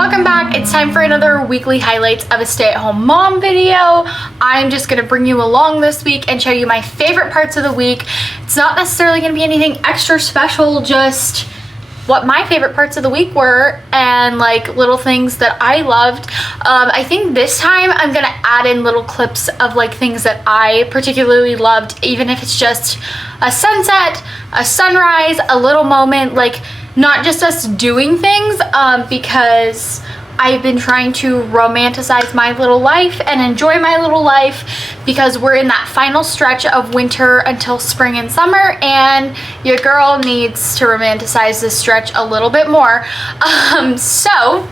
welcome back. It's time for another weekly highlights of a stay-at-home mom video. I'm just gonna bring you along this week and show you my favorite parts of the week. It's not necessarily gonna be anything extra special, just what my favorite parts of the week were and like little things that I loved. I think this time I'm gonna add in little clips of like things that I particularly loved, even if it's just a sunset, a sunrise, a little moment, like not just us doing things, because I've been trying to romanticize my little life and enjoy my little life because we're in that final stretch of winter until spring and summer, and your girl needs to romanticize this stretch a little bit more. So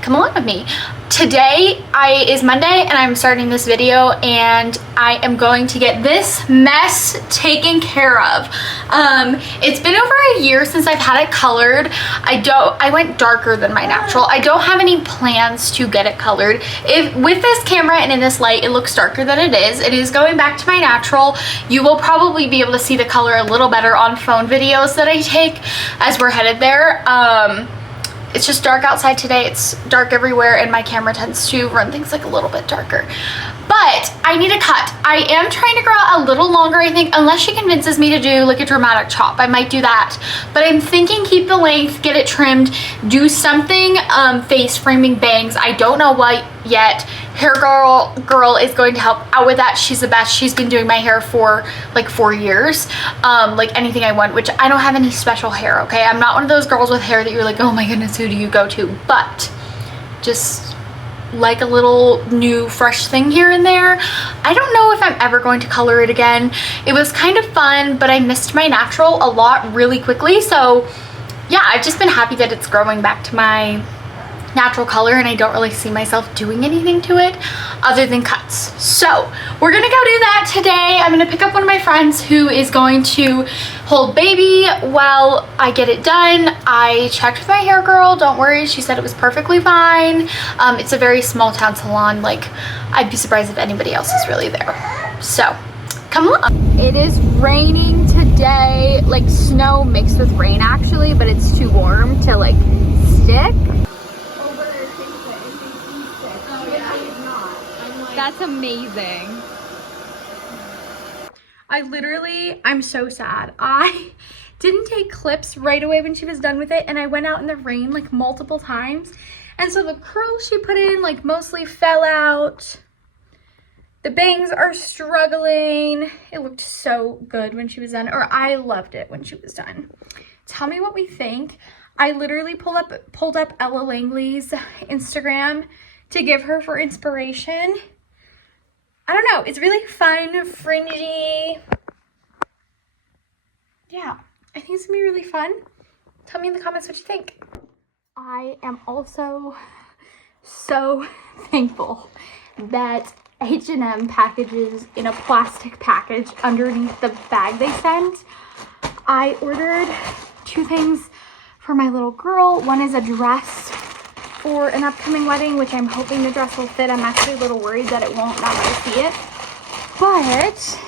come along with me. Today is Monday and I'm starting this video and I am going to get this mess taken care of. It's been over a year since I've had it colored. I went darker than my natural. I don't have any plans to get it colored. With this camera and in this light, it looks darker than it is. It is going back to my natural. You will probably be able to see the color a little better on phone videos that I take as we're headed there. It's just dark outside today. It's dark everywhere and my camera tends to run things like a little bit darker. But I need a cut. I am trying to grow out a little longer, I think, unless she convinces me to do like a dramatic chop. I might do that. But I'm thinking keep the length, get it trimmed, do something face framing bangs. I don't know what yet. Hair girl is going to help out with that. She's the best. She's been doing my hair for like 4 years. Like anything I want, which I don't have any special hair, okay? I'm not one of those girls with hair that you're like, oh my goodness, who do you go to? But just like a little new fresh thing here and there. I don't know if I'm ever going to color it again. It was kind of fun, but I missed my natural a lot really quickly. So yeah, I've just been happy that it's growing back to my natural color and I don't really see myself doing anything to it other than cuts. So we're gonna go do that today. I'm gonna pick up one of my friends who is going to hold baby while I get it done. I checked with my hair girl, don't worry, she said it was perfectly fine. It's a very small town salon, like I'd be surprised if anybody else is really there. So come along. It is raining today, like snow mixed with rain actually, but it's too warm to like stick. That's amazing. I'm so sad. I didn't take clips right away when she was done with it and I went out in the rain like multiple times. And so the curls she put in like mostly fell out. The bangs are struggling. It looked so good when she was done, or I loved it when she was done. Tell me what we think. I literally pulled up Ella Langley's Instagram to give her for inspiration. I don't know, it's really fun, fringy. Yeah, I think it's gonna be really fun. Tell me in the comments what you think. I am also so thankful that H&M packages in a plastic package underneath the bag they sent. I ordered 2 things for my little girl. One is a dress for an upcoming wedding, which I'm hoping the dress will fit. I'm actually a little worried that it won't now that I see it. But,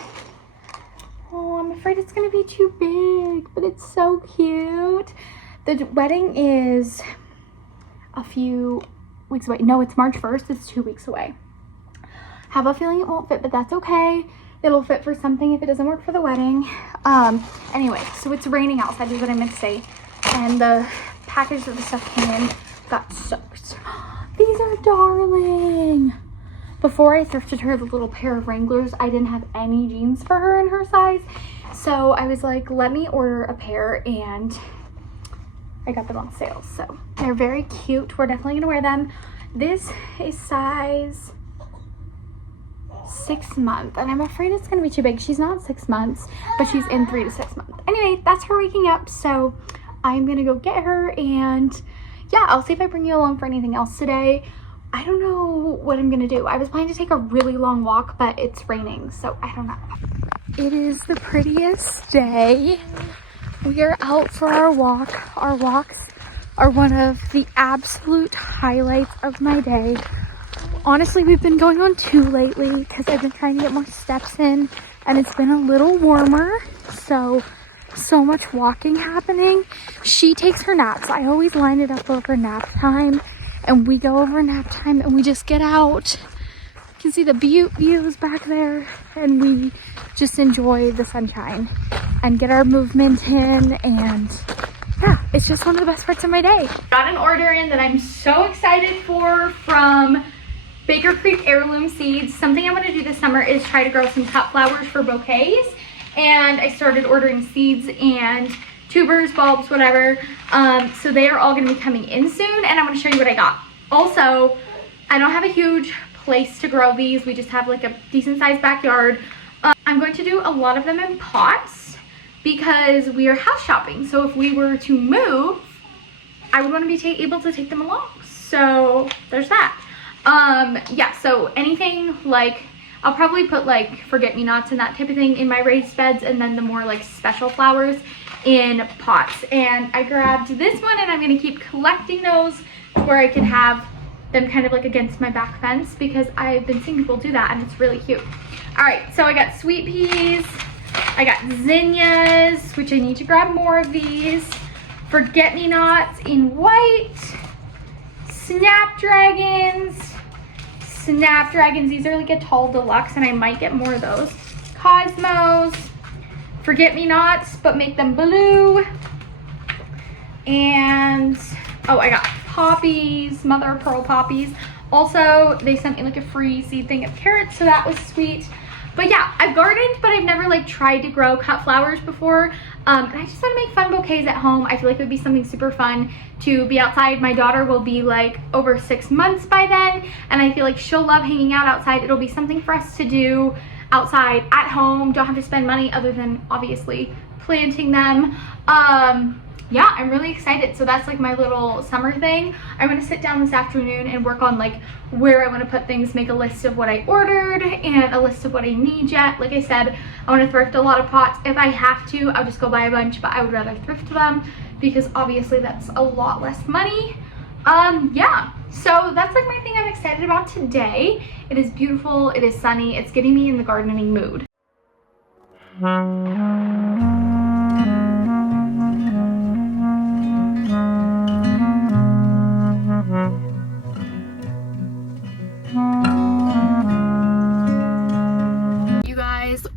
oh, I'm afraid it's gonna be too big, but it's so cute. The wedding is a few weeks away. No, it's March 1st, it's 2 weeks away. Have a feeling it won't fit, but that's okay. It'll fit for something if it doesn't work for the wedding. Anyway, so it's raining outside is what I meant to say. And the package that the stuff came in got soaked. These are darling. Before I thrifted her the little pair of Wranglers, I didn't have any jeans for her in her size. So I was like, let me order a pair, and I got them on sale. So they're very cute. We're definitely gonna wear them. This is size 6 month, and I'm afraid it's gonna be too big. She's not 6 months, but she's in 3 to 6 months. Anyway, that's her waking up, so I'm gonna go get her, and yeah, I'll see if I bring you along for anything else today. I don't know what I'm gonna do. I was planning to take a really long walk, but it's raining, so I don't know. It is the prettiest day. We are out for our walk. Our walks are one of the absolute highlights of my day. Honestly, we've been going on 2 lately because I've been trying to get more steps in, and it's been a little warmer, so much walking happening. She takes her naps. I always line it up over nap time and we go over nap time and we just get out. You can see the Butte views back there, and we just enjoy the sunshine and get our movement in, and yeah, it's just one of the best parts of my day. Got an order in that I'm so excited for from Baker Creek Heirloom Seeds. Something I want to do this summer is try to grow some cut flowers for bouquets, and I started ordering seeds and tubers, bulbs, whatever. So they are all going to be coming in soon, and I'm going to show you what I got. Also, I don't have a huge place to grow these. We just have like a decent sized backyard. I'm going to do a lot of them in pots because we are house shopping. So if we were to move, I would want to be able to take them along. So there's that. Yeah, so anything like, I'll probably put like forget-me-nots and that type of thing in my raised beds, and then the more like special flowers in pots. And I grabbed this one, and I'm going to keep collecting those where I can have them kind of like against my back fence, because I've been seeing people do that and it's really cute. All right, so I got sweet peas, I got zinnias, which I need to grab more of these, forget-me-nots in white, snapdragons, these are like a tall deluxe, and I might get more of those, cosmos, forget-me-nots, but make them blue, and oh, I got poppies, mother of pearl poppies. Also, they sent me like a free seed thing of carrots, so that was sweet. But yeah, I've gardened, but I've never like tried to grow cut flowers before. And I just want to make fun bouquets at home. I feel like it would be something super fun to be outside. My daughter will be like over 6 months by then, and I feel like she'll love hanging out outside. It'll be something for us to do outside at home. Don't have to spend money other than obviously planting them. Yeah, I'm really excited. So that's like my little summer thing. I'm gonna sit down this afternoon and work on like where I want to put things, make a list of what I ordered and a list of what I need yet. Like I said, I want to thrift a lot of pots. If I have to, I'll just go buy a bunch, but I would rather thrift them because obviously that's a lot less money. Yeah, so that's like my thing I'm excited about today. It is beautiful, it is sunny, it's getting me in the gardening mood.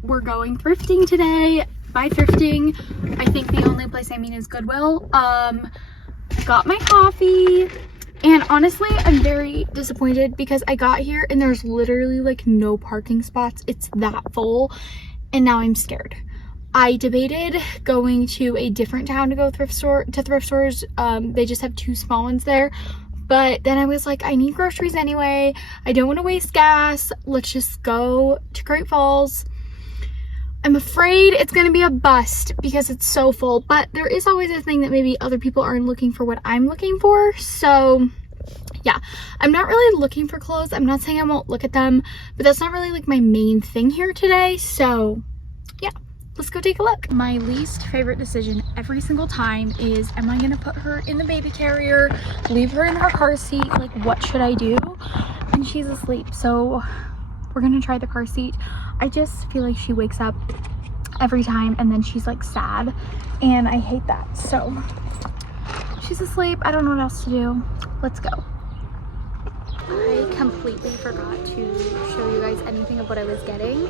We're going thrifting today. By thrifting, I think the only place I mean is Goodwill. Got my coffee, and honestly I'm very disappointed because I got here and there's literally like no parking spots. It's that full, and now I'm scared. I debated going to a different town to go thrift stores. They just have 2 small ones there. But then I was like, I need groceries anyway. I don't want to waste gas. Let's just go to Great Falls. I'm afraid it's going to be a bust because it's so full, but there is always a thing that maybe other people aren't looking for what I'm looking for. So yeah, I'm not really looking for clothes. I'm not saying I won't look at them, but that's not really like my main thing here today. So yeah, let's go take a look. My least favorite decision every single time is, am I going to put her in the baby carrier, leave her in her car seat? Like, what should I do? And she's asleep. So we're going to try the car seat. I just feel like she wakes up every time and then she's like sad, and I hate that. So she's asleep. I don't know what else to do. Let's go. I completely forgot to show you guys anything of what I was getting.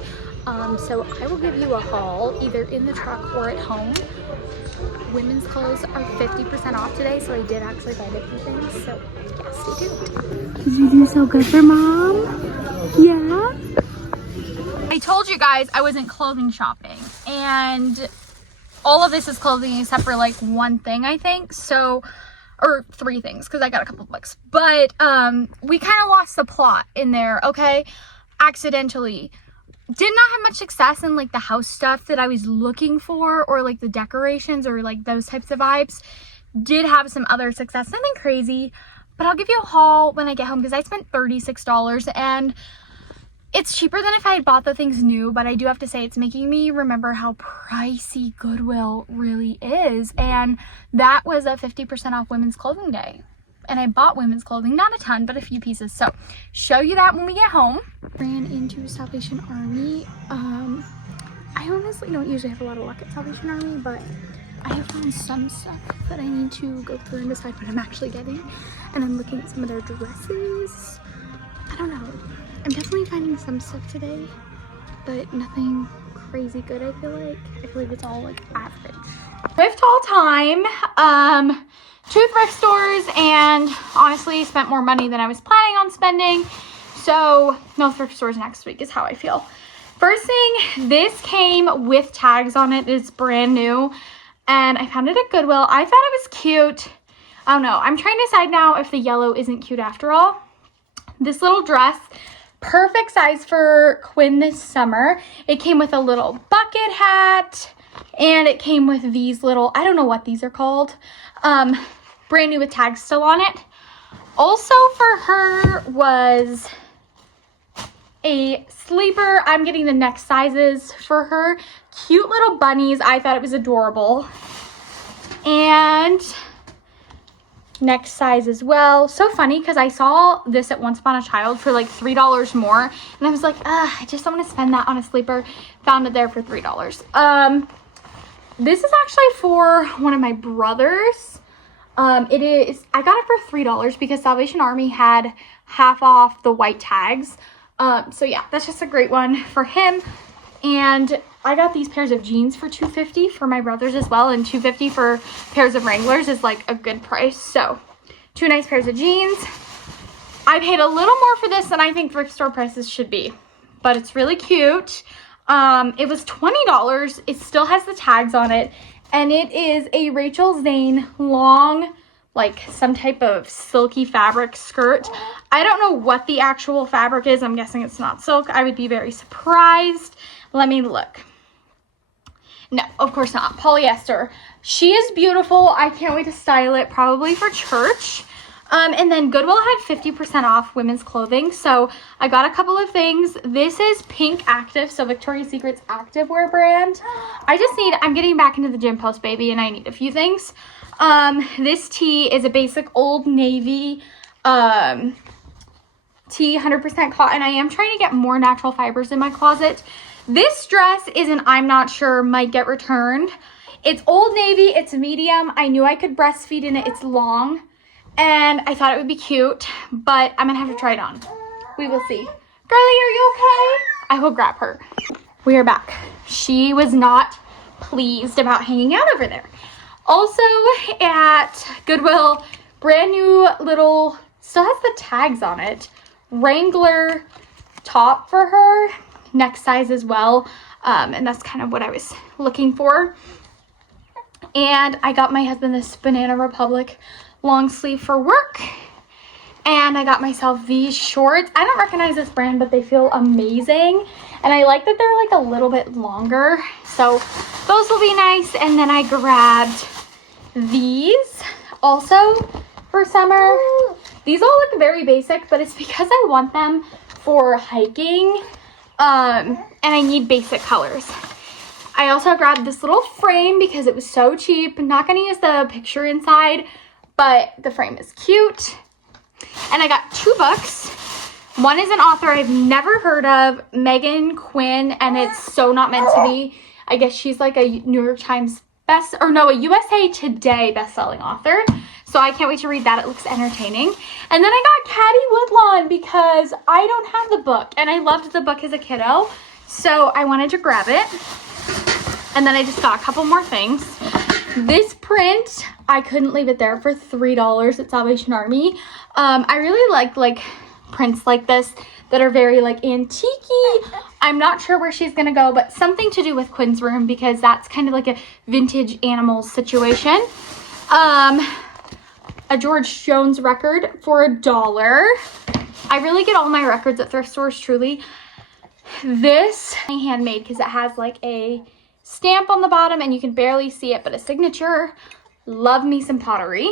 So I will give you a haul either in the truck or at home. Women's clothes are 50% off today, so I did actually buy a few things. So yeah, stay tuned. Did you do so good for mom? Yeah. I told you guys I wasn't clothing shopping, and all of this is clothing except for like one thing, I think. So, or 3 things, because I got a couple books. But we kind of lost the plot in there, okay? Accidentally. Did not have much success in like the house stuff that I was looking for, or like the decorations or like those types of vibes. Did have some other success, nothing crazy, but I'll give you a haul when I get home because I spent $36, and it's cheaper than if I had bought the things new, but I do have to say it's making me remember how pricey Goodwill really is. And that was a 50% off women's clothing day. And I bought women's clothing, not a ton, but a few pieces. So show you that when we get home. Ran into Salvation Army. I honestly don't usually have a lot of luck at Salvation Army, but I have found some stuff that I need to go through and decide what I'm actually getting. And I'm looking at some of their dresses. I don't know. I'm definitely finding some stuff today, but nothing crazy good, I feel like. I feel like it's all like average. Thrift haul time. 2 thrift stores, and honestly spent more money than I was planning on spending. So no thrift stores next week is how I feel. First thing, this came with tags on it. It's brand new, and I found it at Goodwill. I thought it was cute. I don't know. I'm trying to decide now if the yellow isn't cute after all. This little dress, perfect size for Quinn this summer. It came with a little bucket hat, and it came with these little, I don't know what these are called, brand new with tags still on it. Also for her was a sleeper. I'm getting the next sizes for her. Cute little bunnies. I thought it was adorable. And next size as well. So funny because I saw this at Once Upon a Child for like $3 more. And I was like, I just don't want to spend that on a sleeper. Found it there for $3. This is actually for one of my brothers. I got it for $3 because Salvation Army had half off the white tags. So yeah, that's just a great one for him. And I got these pairs of jeans for $2.50 for my brothers as well, and $2.50 for pairs of Wranglers is like a good price. So 2 nice pairs of jeans. I paid a little more for this than I think thrift store prices should be, but it's really cute. It was $20. It still has the tags on it, and it is a Rachel Zane long, like some type of silky fabric skirt. I don't know what the actual fabric is. I'm guessing it's not silk. I would be very surprised. Let me look. No, of course not. Polyester. She is beautiful. I can't wait to style it, probably for church. And then Goodwill had 50% off women's clothing, so I got a couple of things. This is Pink Active, so Victoria's Secret's activewear brand. I'm getting back into the gym post, baby, and I need a few things. This tee is a basic Old Navy tee, 100% cotton. I am trying to get more natural fibers in my closet. This dress is an I'm not sure, might get returned. It's Old Navy, it's medium. I knew I could breastfeed in it. It's long, and I thought it would be cute, but I'm gonna have to try it on. We will see. Girlie, are you okay? I will grab her. We are back. She was not pleased about hanging out over there. Also at Goodwill, brand new little, still has the tags on it, Wrangler top for her, next size as well. And that's kind of what I was looking for. And I got my husband this Banana Republic long sleeve for work. And I got myself these shorts. I don't recognize this brand, but they feel amazing. And I like that they're like a little bit longer. So those will be nice. And then I grabbed these also for summer. These all look very basic, but it's because I want them for hiking. And I need basic colors. I also grabbed this little frame because it was so cheap. I'm not going to use the picture inside, but the frame is cute. And I got 2 books. One is an author I've never heard of, Megan Quinn, and it's so not meant to be. I guess she's like a New York Times a USA Today best-selling author. So I can't wait to read that. It looks entertaining. And then I got Caddy Woodlawn because I don't have the book, and I loved the book as a kiddo. So I wanted to grab it. And then I just got a couple more things. This print, I couldn't leave it there for $3 at Salvation Army. I really like prints like this that are very like antique-y. I'm not sure where she's gonna go, but something to do with Quinn's room because that's kind of like a vintage animals situation. A George Jones record for $1. I really get all my records at thrift stores, truly. This handmade because it has like a stamp on the bottom and you can barely see it, but a signature. Love me some pottery.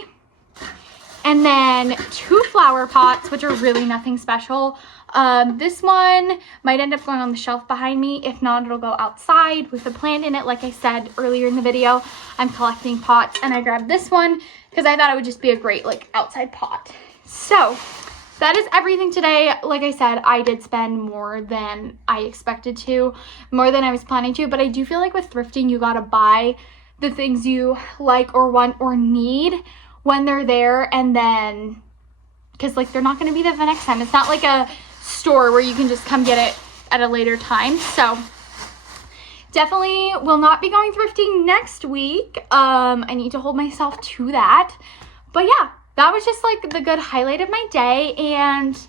And then 2 flower pots, which are really nothing special. This one might end up going on the shelf behind me. If not, it'll go outside with a plant in it. Like I said earlier in the video, I'm collecting pots, and I grabbed this one because I thought it would just be a great like outside pot. So that is everything today. Like I said, I did spend more than I expected to, more than I was planning to, but I do feel like with thrifting, you gotta buy the things you like or want or need when they're there, and then because like they're not going to be there the next time. It's not like a store where you can just come get it at a later time. So definitely will not be going thrifting next week. I need to hold myself to that. But yeah, that was just like the good highlight of my day, and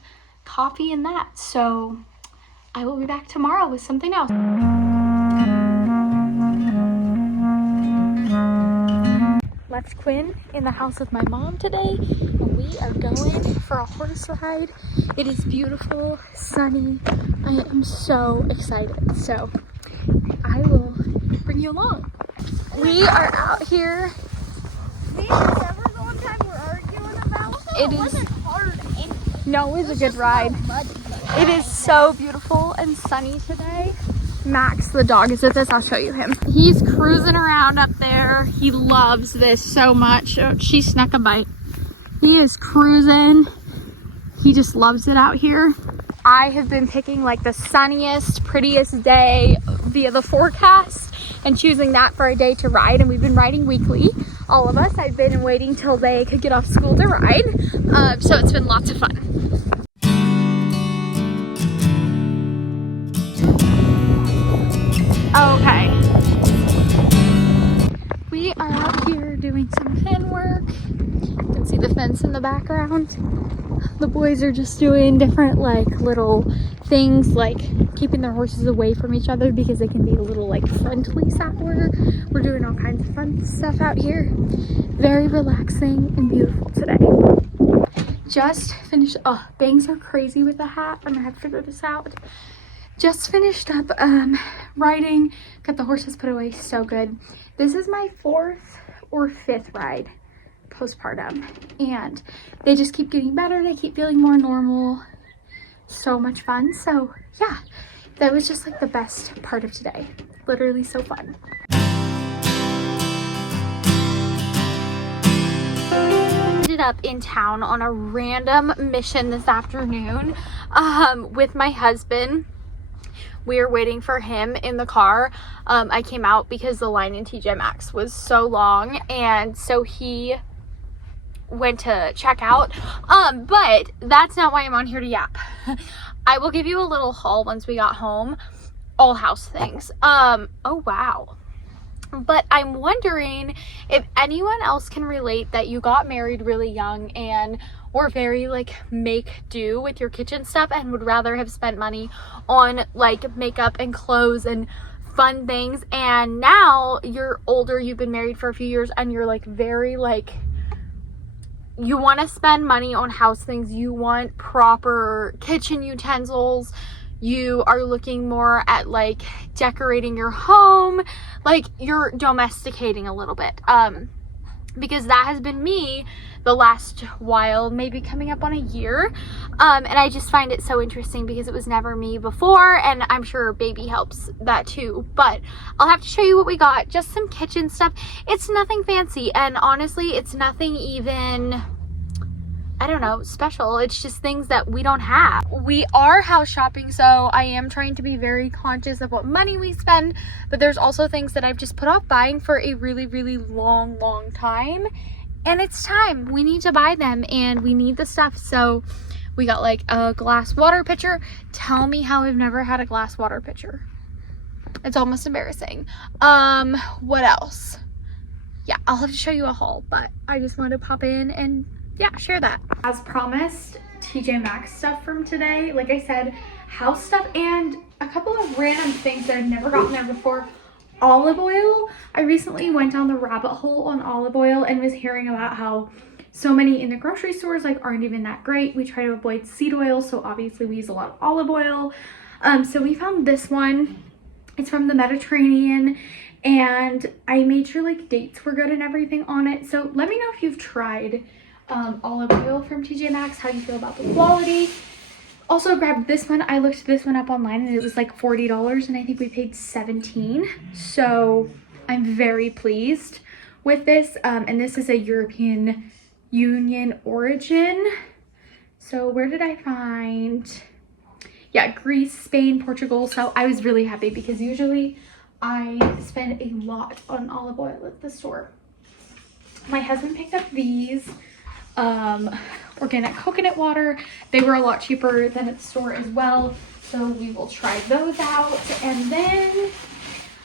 coffee and that. So I will be back tomorrow with something else. Left Quinn in the house with my mom today, and we are going for a horse ride. It is beautiful, sunny. I am so excited. So I will bring you along. We are out here. Me and Trevor the one time were arguing about It wasn't hard. No, it was a good ride. It is so beautiful and sunny today. Max, the dog, is with us. I'll show you him. He's cruising around up there. He loves this so much. Oh, she snuck a bite. He is cruising. He just loves it out here. I have been picking like the sunniest, prettiest day via the forecast and choosing that for a day to ride. And we've been riding weekly, all of us. I've been waiting till they could get off school to ride. So it's been lots of fun. Okay. We are out here doing some pen work. You can see the fence in the background. The boys are just doing different like little things, like keeping their horses away from each other because they can be a little like friendly sour. We're doing all kinds of fun stuff out here. Very relaxing and beautiful today. Just finished. Oh, bangs are crazy with the hat. I'm gonna have to figure this out. Just finished up riding, got the horses put away. So good. This is my 4th or 5th ride postpartum, and they just keep getting better. They keep feeling more normal. So much fun. So yeah, that was just like the best part of today. Literally so fun. Ended up in town on a random mission this afternoon with my husband. We are waiting for him in the car. I came out because the line in TJ Maxx was so long, and so he went to check out. But that's not why I'm on here to yap. I will give you a little haul once we got home. All house things. Oh wow. But I'm wondering if anyone else can relate that you got married really young and were very like make do with your kitchen stuff and would rather have spent money on like makeup and clothes and fun things, and now you're older, you've been married for a few years, and you're like very like you want to spend money on house things, you want proper kitchen utensils, you are looking more at like decorating your home, like you're domesticating a little bit, because that has been me the last while, maybe coming up on a year, and I just find it so interesting because it was never me before, and I'm sure baby helps that too. But I'll have to show you what we got. Just some kitchen stuff. It's nothing fancy, and honestly it's nothing even, I don't know, special. It's just things that we don't have. We are house shopping, so I am trying to be very conscious of what money we spend, but there's also things that I've just put off buying for a really, really long time, and it's time. We need to buy them, and we need the stuff. So we got like a glass water pitcher. Tell me how I've never had a glass water pitcher. It's almost embarrassing. What else? Yeah, I'll have to show you a haul, but I just wanted to pop in and yeah, share that. As promised, TJ Maxx stuff from today. Like I said, house stuff and a couple of random things that I've never gotten there before. Olive oil. I recently went down the rabbit hole on olive oil and was hearing about how so many in the grocery stores like aren't even that great. We try to avoid seed oil, so obviously we use a lot of olive oil. So we found this one. It's from the Mediterranean, and I made sure like dates were good and everything on it. So let me know if you've tried olive oil from TJ Maxx, how you feel about the quality. Also grabbed this one. I looked this one up online and it was like $40, and I think we paid $17. So I'm very pleased with this. And this is a European Union origin. So where did I find? Yeah, Greece, Spain, Portugal. So I was really happy because usually I spend a lot on olive oil at the store. My husband picked up these organic coconut water. They were a lot cheaper than at the store as well, so we will try those out. And then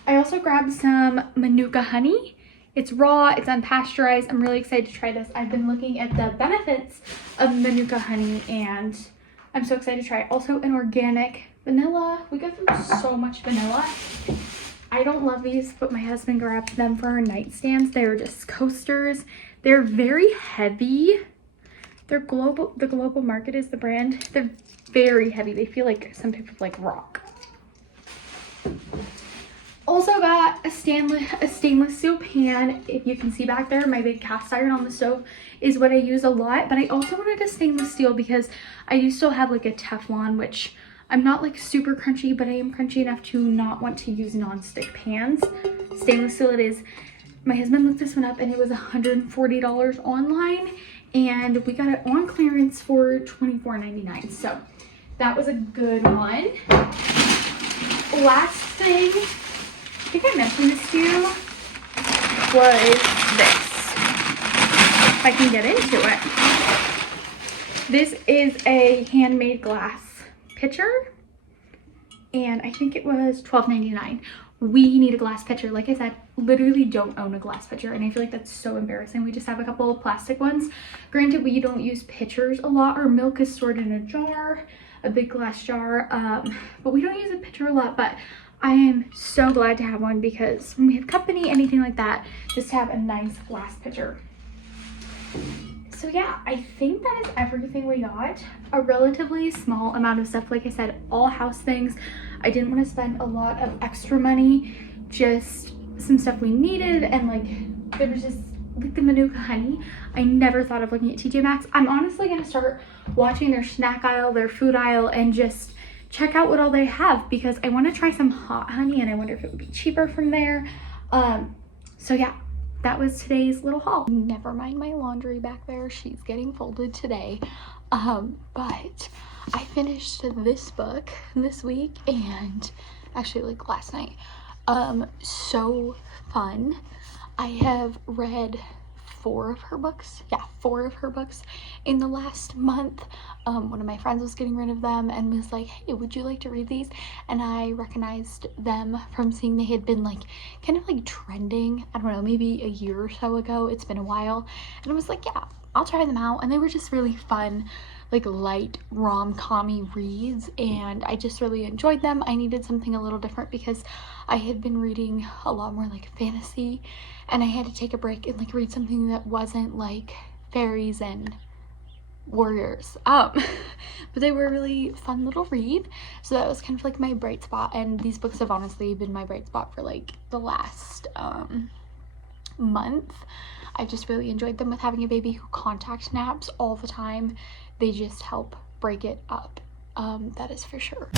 I also grabbed some Manuka honey. It's raw, it's unpasteurized. I'm really excited to try this. I've been looking at the benefits of Manuka honey and I'm so excited to try it. Also an organic vanilla. We got through so much vanilla. I don't love these, but my husband grabbed them for our nightstands. They're just coasters. They're very heavy. They're global. The Global Market is the brand. They're very heavy. They feel like some type of like rock. Also got a stainless steel pan. If you can see back there, my big cast iron on the stove is what I use a lot. But I also wanted a stainless steel because I do still have like a Teflon, which I'm not like super crunchy, but I am crunchy enough to not want to use non-stick pans. Stainless steel it is. My husband looked this one up and it was $140 online and we got it on clearance for $24.99. So that was a good one. Last thing, I think I mentioned this to you, was this. If I can get into it. This is a handmade glass pitcher and I think it was $12.99. We need a glass pitcher. Like I said, literally don't own a glass pitcher and I feel like that's so embarrassing. We just have a couple of plastic ones. Granted, we don't use pitchers a lot. Our milk is stored in a jar, a big glass jar, but we don't use a pitcher a lot. But I am so glad to have one because when we have company, anything like that, just to have a nice glass pitcher. So yeah, I think that is everything we got. A relatively small amount of stuff. Like I said, all house things. I didn't want to spend a lot of extra money. Just some stuff we needed. And like, there was just like the Manuka honey. I never thought of looking at TJ Maxx. I'm honestly going to start watching their snack aisle, their food aisle, and just check out what all they have. Because I want to try some hot honey and I wonder if it would be cheaper from there. So yeah. That was today's little haul. Never mind my laundry back there. She's getting folded today. But I finished this book this week and actually like last night. So fun. I have read 4 of her books. Yeah, 4 of her books in the last month. One of my friends was getting rid of them and was like, hey, would you like to read these? And I recognized them from seeing they had been like kind of like trending, I don't know, maybe a year or so ago. It's been a while. And I was like, yeah, I'll try them out. And they were just really fun, like light rom-com-y reads, and I just really enjoyed them. I needed something a little different because I had been reading a lot more like fantasy and I had to take a break and like read something that wasn't like fairies and warriors. But they were a really fun little read, so that was kind of like my bright spot. And these books have honestly been my bright spot for like the last month. I just really enjoyed them. With having a baby who contact naps all the time, they just help break it up, that is for sure.